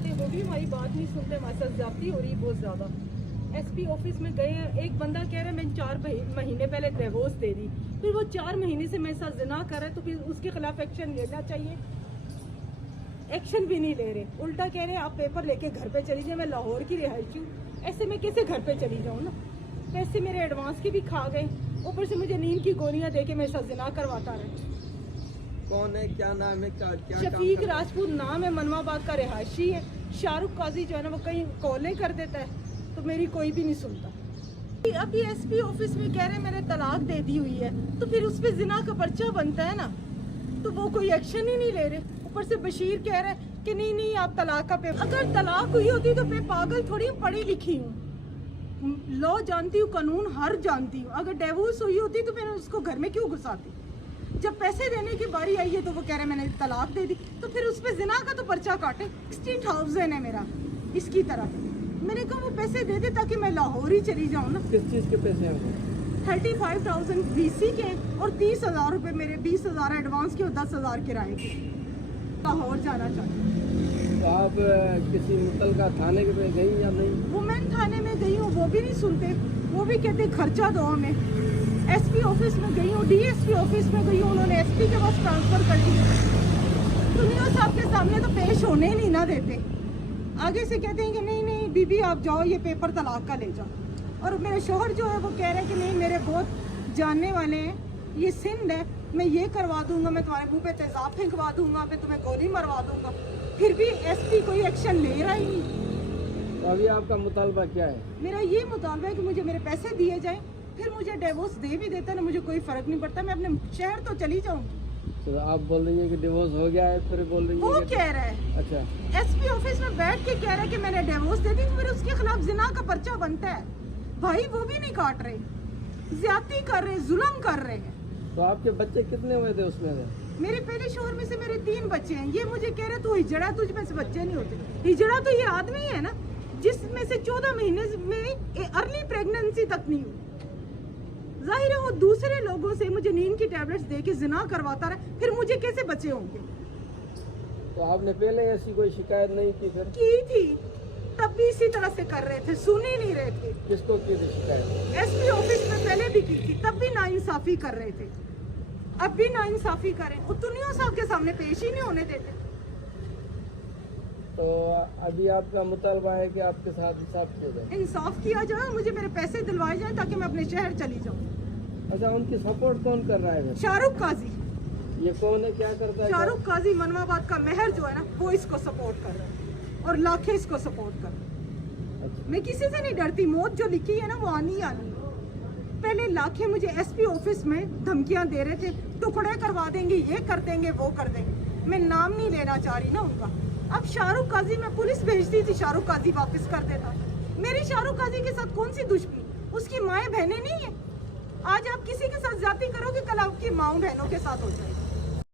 जाते वो भी हमारी बात नहीं सुनते, हमारे साथ ज्यादती हो रही बहुत ज़्यादा। एसपी ऑफिस में गए हैं, एक बंदा कह रहा है मैंने 4 महीने पहले डिवोर्स दे दी, फिर वो 4 महीने से मेरे साथ जिना कर रहा है, तो फिर उसके खिलाफ एक्शन लेना चाहिए। एक्शन भी नहीं ले रहे, उल्टा कह रहे हैं आप पेपर लेके घर पे चली जाए। मैं लाहौर की रिहायशी हूँ, ऐसे में कैसे घर पे चली जाऊँ ना। पैसे मेरे एडवांस के भी खा गए, ऊपर से मुझे नींद की गोलियां दे के मेरे साथ जिना करवाता रहे। कौन है, क्या नाम है, क्या शफीक राजपूत नाम है, मनवाबाद का रिहायशी है। शाहरुख काजी जो है ना वो कहीं कॉलें कर देता है तो मेरी कोई भी नहीं सुनता। अभी एसपी ऑफिस में कह रहे हैं मैंने तलाक दे दी हुई है, तो फिर उस पे जिना का पर्चा बनता है ना, तो वो कोई एक्शन ही नहीं ले रहे। ऊपर से बशीर कह रहा है कि नहीं आप तलाक का पेपर, अगर तलाक हुई होती तो मैं पागल थोड़ी हूँ, पढ़ी लिखी हूँ, लॉ जानती हूँ, कानून हर जानती हूँ। अगर डिवोर्स हुई होती तो मैंने उसको घर में क्यों घुसाती। जब पैसे देने की बारी आई है तो वो कह रहे मैंने तलाक दे दी, तो फिर उस पे जिना का तो पर्चा काटे। 60,000 है मेरा इसकी तरह। मैंने कहा वो पैसे दे दे ताकि मैं लाहौर ही चली जाऊँ ना। किस चीज़ के पैसे हैं? 35,000 बीसी के और 30,000 रुपये मेरे, 20,000 एडवांस के और 10,000 किराए के। लाहौर जाना चाहती हूँ। तो आप किसी मुतलका थाने के पे गई या नहीं? वुमेन थाने में गई हूँ, वो भी नहीं सुनते, वो भी कहते खर्चा दो हमें। एसपी ऑफिस में गई हूँ, डीएसपी ऑफिस में गई हूँ, उन्होंने एसपी के पास ट्रांसफर कर दी। दुनिया साहब के सामने तो पेश होने ही नहीं ना देते, आगे से कहते हैं कि नहीं बीबी आप जाओ, ये पेपर तलाक का ले जाओ। और मेरे शोहर जो है वो कह रहे हैं कि नहीं मेरे बहुत जानने वाले हैं, ये सिंध है, मैं ये करवा दूंगा, मैं तुम्हारे मुंह पे तेजाब फेंकवा दूंगा, मैं तुम्हें गोली मरवा दूंगा। फिर भी एसपी कोई एक्शन ले रहा ही नहीं। तो अभी आपका मुतालबा क्या है? मेरा ये मुतालबा है कि मुझे मेरे पैसे दिए जाएं, फिर मुझे डिवोर्स दे भी देता ना, मुझे कोई फर्क नहीं पड़ता, मैं अपने शहर तो चली जाऊंगी। तो आप बोल रही है कि डिवोर्स हो गया है, फिर बोल रही है वो कह रहा है, अच्छा एसपी ऑफिस में बैठ के कह रहा है कि मैंने डिवोर्स दे दी, तो फिर उसके खिलाफ जिना का पर्चा बनता है। भाई वो भी नहीं काट रहे, ज्यादती कर रहे, जुल्म कर रहे हैं। तो आपके बच्चे कितने हुए थे उसमें से? मेरे पहले शोहर में से मेरे 3 बच्चे हैं। ये मुझे कह रहे तू हिजड़ा, तुझ में से बच्चे नहीं होते। हिजड़ा तो ये आदमी है ना जिसमें से 14 महीने में अर्ली प्रेगनेंसी तक नहीं हुई। जाहिर है वो दूसरे लोगों से मुझे नींद की टैबलेट्स दे के जिना करवाता रहा, फिर मुझे कैसे बच्चे होंगे। तो आपने पहले ऐसी कोई शिकायत नहीं की? फिर की थी, तब भी इसी तरह से कर रहे थे, सुन ही नहीं रहे थे। किसको की थी शिकायत? एसपी ऑफिस में पहले भी की थी, तब भी नाइंसाफी कर रहे थे, अब भी नाइंसाफी करें। उतनियों साहब के सामने पेश ही नहीं होने देते। तो अभी आपका मुतालबा है कि आपके साथ इंसाफ किया जाए? इंसाफ किया जाए, मुझे मेरे पैसे दिलवाए जाए ताकि मैं अपने शहर चली जाऊँ। अच्छा, उनकी सपोर्ट कौन कर रहा है? शाहरुख काजी। ये कौन है, क्या करता है? शाहरुख काजी मनवाबाद का मेहर जो है ना, वो इसको सपोर्ट कर रहा है और लाखे इसको सपोर्ट कर रहा है। अच्छा। मैं किसी से नहीं डरती, मौत जो लिखी है ना वो आनी ही आनी। पहले लाखे मुझे एसपी ऑफिस में धमकियां दे रहे थे, टुकड़े करवा देंगे, ये कर देंगे, वो कर देंगे। मैं नाम नहीं लेना चाह रही ना उनका। अब शाहरुख काजी, मैं पुलिस भेजती थी, शाहरुख काजी वापस कर देता। मेरी शाहरुख काजी के साथ कौन सी दुश्मनी, उसकी माएँ बहनें नहीं है। आज आप किसी के साथ जाति करोगे, कल आपकी माँ बहनों के साथ हो जाएगी।